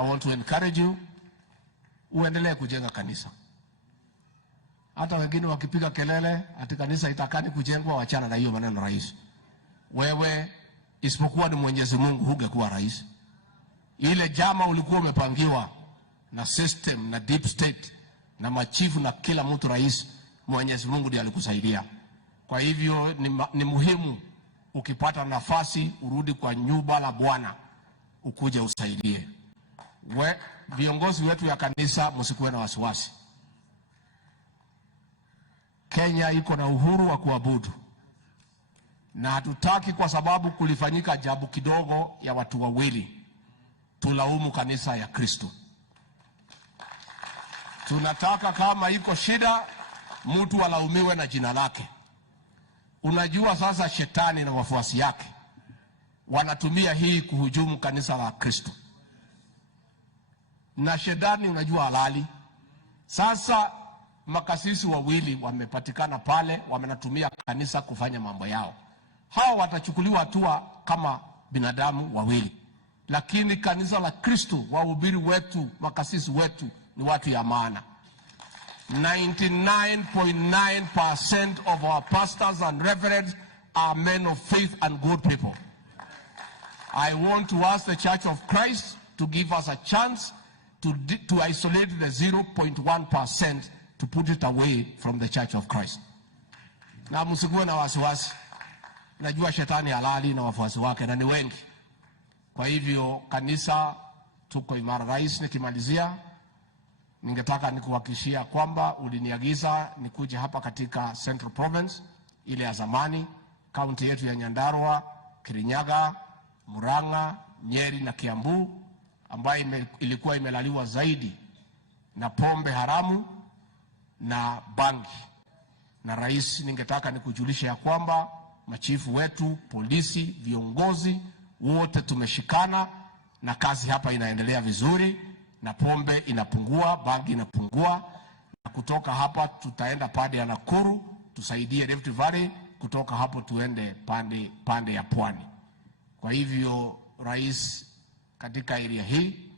I want to encourage you, uendelee kujenga kanisa. Hata wengine wakipiga kelele ati kanisa itakani kujengwa, wachana na hiyo maneno rais. Wewe isipokuwa ni Mwenyezi Mungu hungekuwa rais. Ile jama ulikuwa umepangiwa na system na deep state na machifu na kila mtu rais, Mwenyezi Mungu ndiye alikusaidia. Kwa hivyo ni muhimu ukipata nafasi urudi kwa nyumba la Bwana ukuje usaidie. Viongozi wetu ya kanisa msikuwe na wasiwasi. Kenya iko na uhuru wa kuabudu. Na hatutaki kwa sababu kulifanyika jambo kidogo ya watu wawili tulaumu kanisa ya Kristo. Tunataka kama iko shida mtu alaumiwe na jina lake. Unajua sasa shetani na wafuasi yake wanatumia hii kuhujumu kanisa la Kristo. Na shetani unajua halali. Sasa makasisi wawili wamepatikana pale, wamenatumia kanisa kufanya mambo yao. Hao watachukuliwa hatua kama binadamu wawili. Lakini kanisa la Kristo, wahubiri wetu, makasisi wetu ni watu ya maana. 99.9% of our pastors and reverends are men of faith and good people. I want to ask the Church of Christ to give us a chance to isolate the 0.1% to put it away from the Church of Christ. Na msikuwe na wasiwasi. Najua shetani halali na wafuasi wake na ni wengi. Kwa hivyo kanisa tuko imara. Rais, nikimalizia ningetaka nikuhakikishia kwamba uliniagiza nikuje hapa katika Central Province ile ya zamani, kaunti yetu ya Nyandarua, Kirinyaga, Murang'a, Nyeri na Kiambu, ambayo ilikuwa imelaliwa zaidi na pombe haramu na bangi. Na rais, ningetaka nikujulisha ya kwamba machifu wetu, polisi, viongozi wote tumeshikana na kazi hapa inaendelea vizuri, na pombe inapungua, bangi inapungua. Na kutoka hapa tutaenda pande ya Nakuru tusaidie Rift Valley, kutoka hapo tuende pande ya Pwani. Kwa hivyo rais, katika area hii